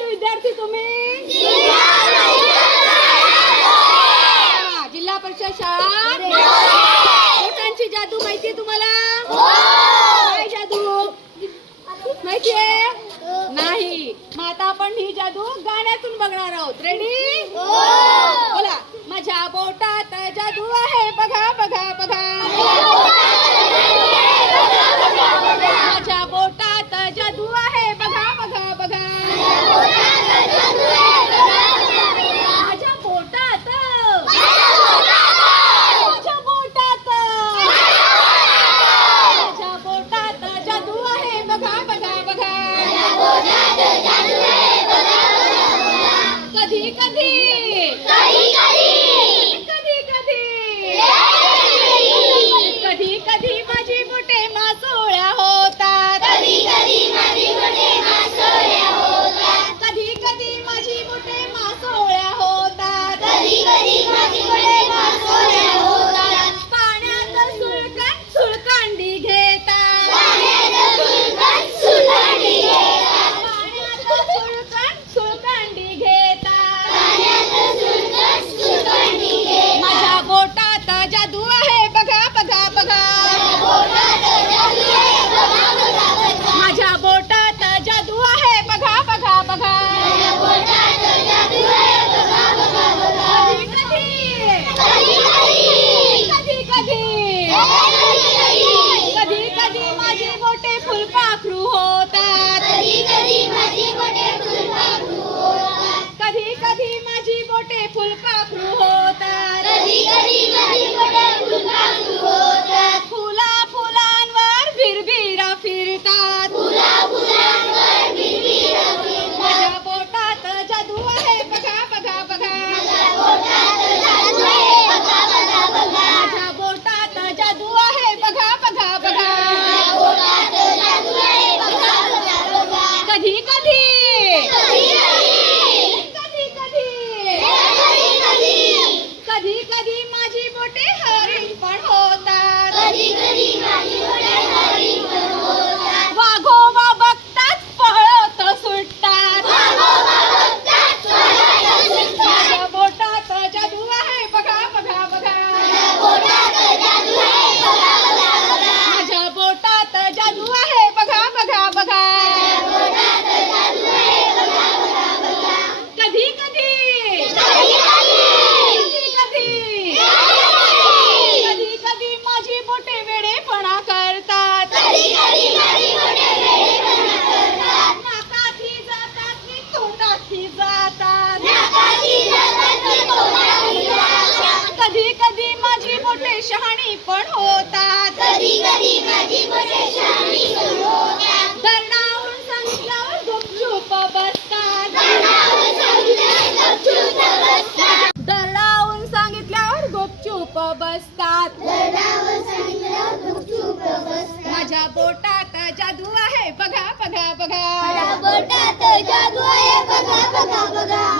विद्यार्थी तुम्ही हा, जिल्हा परिषद शाळा बोटांची जादू माहितीये तुम्हाला काय जादू माहितीये नाही मग आता आपण ही जादू गाण्यातून बघणार आहोत रेडी बोला माझ्या बोटात जादू आहे बघा बघा बघा माझ्या बोटात जादू आहे बघा बघा बघा माझ्या बोटात माझ्या बोटात माझ्या बोटात जादू आहे बघा बघा बघा कधी कधी? माझी शहाणी पण होतात. दरडावरून सांगितल्यावर गुपचूप बसतात. दरडावरून सांगितल्यावर गुपचूप बसतात. माझ्या बोटात जादू आहे. बघा बघा बघा. बोटात जादू आहे. बघा बघा बघा.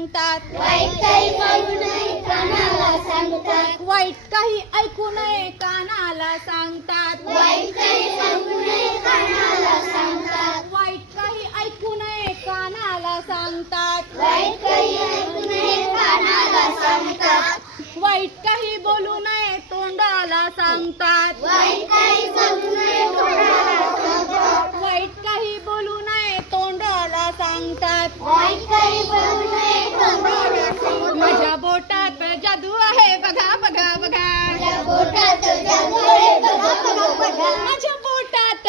सांगतात. वाईट काही पाहू नये कानाला सांगतात. वाईट काही ऐकू नये कानाला सांगतात. वाईट काही सांगू नये कानाला सांगतात. वाईट काही ऐकू नये कानाला सांगतात. वाईट काही ऐकू नये कानाला सांगतात. वाईट काही बोलू नये तोंडाला सांगतात. वाईट काही सांगू नये तोंडाला सांगतात. वाईट काही बोलू नये तोंडाला सांगतात. वाईट काही बोलू नये तोंडाला सांगतात माझ्या बोटात जादू आहे बघा बघा बघा माझ्या बोटात जादू आहे बघा बघा बघा माझ्या बोटात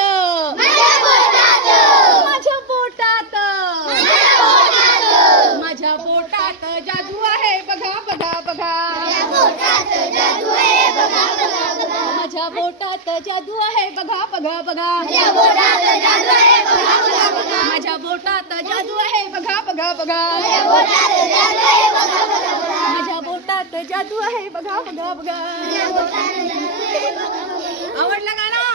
माझ्या बोटात माझ्या बोटात माझ्या बोटात माझ्या बोटात जादू आहे बघा बघा बघा माझ्या बोटात जादू आहे बघा बघा बघा माझ्या बोटात जादू आहे बघा बघा बघा. माझ्या बोटात जादू आहे बघा बघा बघा. माझ्या बोटात जादू आहे बघा बघा बघा. माझ्या बोटात जादू आहे बघा बघा बघा. माझ्या बोटात जादू आहे बघा बघा बघा. आवडलं गाणं?